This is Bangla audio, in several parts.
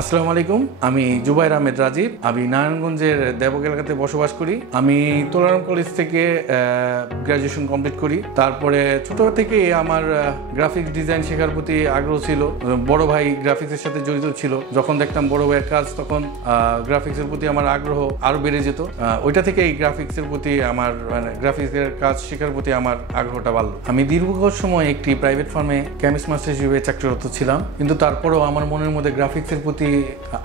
আসসালামু আলাইকুম, আমি জুবাইর আহমেদ রাজীব। আমি নারায়ণগঞ্জের দেবক এলাকাতে বসবাস করি। আমি তোলারাম কলেজ থেকে গ্রাজুয়েশন কমপ্লিট করি। তারপরে ছোট থেকে আমার গ্রাফিক্স ডিজাইন শেখার প্রতি আগ্রহ ছিল। বড় ভাই গ্রাফিক্সের সাথে জড়িত ছিল। যখন দেখতাম বড় ভাইয়ের কাজ, তখন গ্রাফিক্সের প্রতি আমার আগ্রহ আরো বেড়ে যেত। ওইটা থেকেই গ্রাফিক্সের প্রতি আমার গ্রাফিক্সের কাজ শেখার প্রতি আমার আগ্রহটা বাড়লো। আমি দীর্ঘ সময় একটি প্রাইভেট ফার্মে কেমিস্ট মাস্টার হিসেবে চাকরিরত ছিলাম, কিন্তু তারপরেও আমার মনের মধ্যে গ্রাফিক্সের প্রতি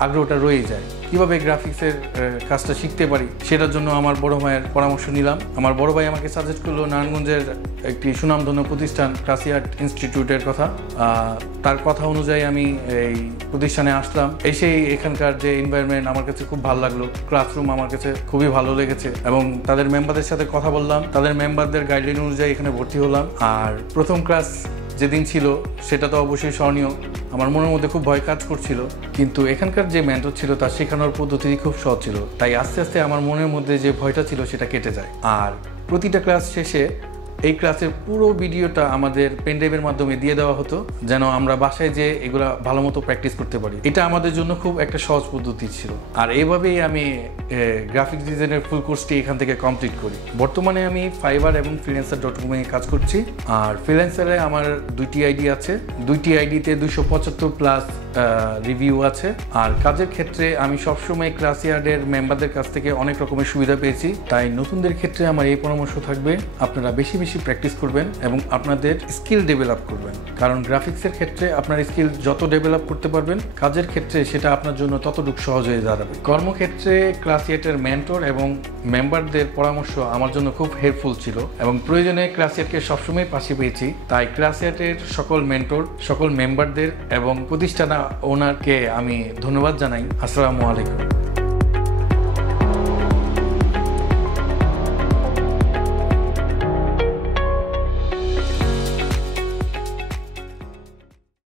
আগ্রহটা রয়ে যায়। কিভাবে গ্রাফিক্সের কাজটা শিখতে পারি, সেটার জন্য আমার বড় ভাইয়ের পরামর্শ নিলাম। আমার বড় ভাই আমাকে সাজেস্ট করলো নারায়ণগঞ্জের একটি সুনামধন্য প্রতিষ্ঠান ক্লাসিয়ার্ট ইনস্টিটিউটের কথা। তার কথা অনুযায়ী আমি এই প্রতিষ্ঠানে আসলাম। এসেই এখানকার যে এনভায়রনমেন্ট আমার কাছে খুব ভালো লাগলো। ক্লাসরুম আমার কাছে খুবই ভালো লেগেছে এবং তাদের মেম্বারদের সাথে কথা বললাম। তাদের মেম্বারদের গাইডলাইন অনুযায়ী এখানে ভর্তি হলাম। আর প্রথম ক্লাস যেদিন ছিল সেটা তো অবশ্যই স্মরণীয়। আমার মনের মধ্যে খুব ভয় কাজ করছিল, কিন্তু এখানকার যে মেন্টর ছিল তার শেখানোর পদ্ধতি খুব সহজ ছিল। তাই আস্তে আস্তে আমার মনের মধ্যে যে ভয়টা ছিল সেটা কেটে যায়। আর প্রতিটা ক্লাস শেষে এই ক্লাসের পুরো ভিডিওটা আমাদের পেনড্রাইভের মাধ্যমে দিয়ে দেওয়া হতো, যেন আমরা বাসায় যে এগুলা ভালো মতো প্র্যাকটিস করতে পারি। এটা আমাদের জন্য খুব একটা সহজ পদ্ধতি ছিল। আর এইভাবেই আমি গ্রাফিক্স ডিজাইনের ফুল কোর্সটি এখান থেকে কমপ্লিট করি। বর্তমানে আমি ফাইবার এবং freelancer.com এ কাজ করছি। আর ফ্রিল্যান্সারে আমার দুইটি আইডি আছে। দুইটি আইডিতে 275+ রিভিউ আছে। আর কাজের ক্ষেত্রে আমি সবসময় ক্লাসিয়ার্টের মেম্বারদের কাছ থেকে অনেক রকমের সুবিধা পেয়েছি। তাই নতুনদের ক্ষেত্রে আমার এই পরামর্শ থাকবে, আপনারা বেশি বেশি প্র্যাকটিস করবেন এবং আপনাদের স্কিল ডেভেলপ করবেন। কারণ গ্রাফিক্সের ক্ষেত্রে আপনার স্কিল যত ডেভেলপ করতে পারবেন, কাজের ক্ষেত্রে সেটা আপনার জন্য ততটুকু সহজ হয়ে দাঁড়াবে। কর্মক্ষেত্রে ক্লাসিয়ার্টের মেন্টর এবং মেম্বারদের পরামর্শ আমার জন্য খুব হেল্পফুল ছিল এবং প্রয়োজনে ক্লাসিয়ার্টকে সবসময় পাশে পেয়েছি। তাই ক্লাসিয়ার্টের সকল মেন্টর, সকল মেম্বারদের এবং প্রতিষ্ঠান ওনারকে আমি ধন্যবাদ জানাই। আসসালামু আলাইকুম।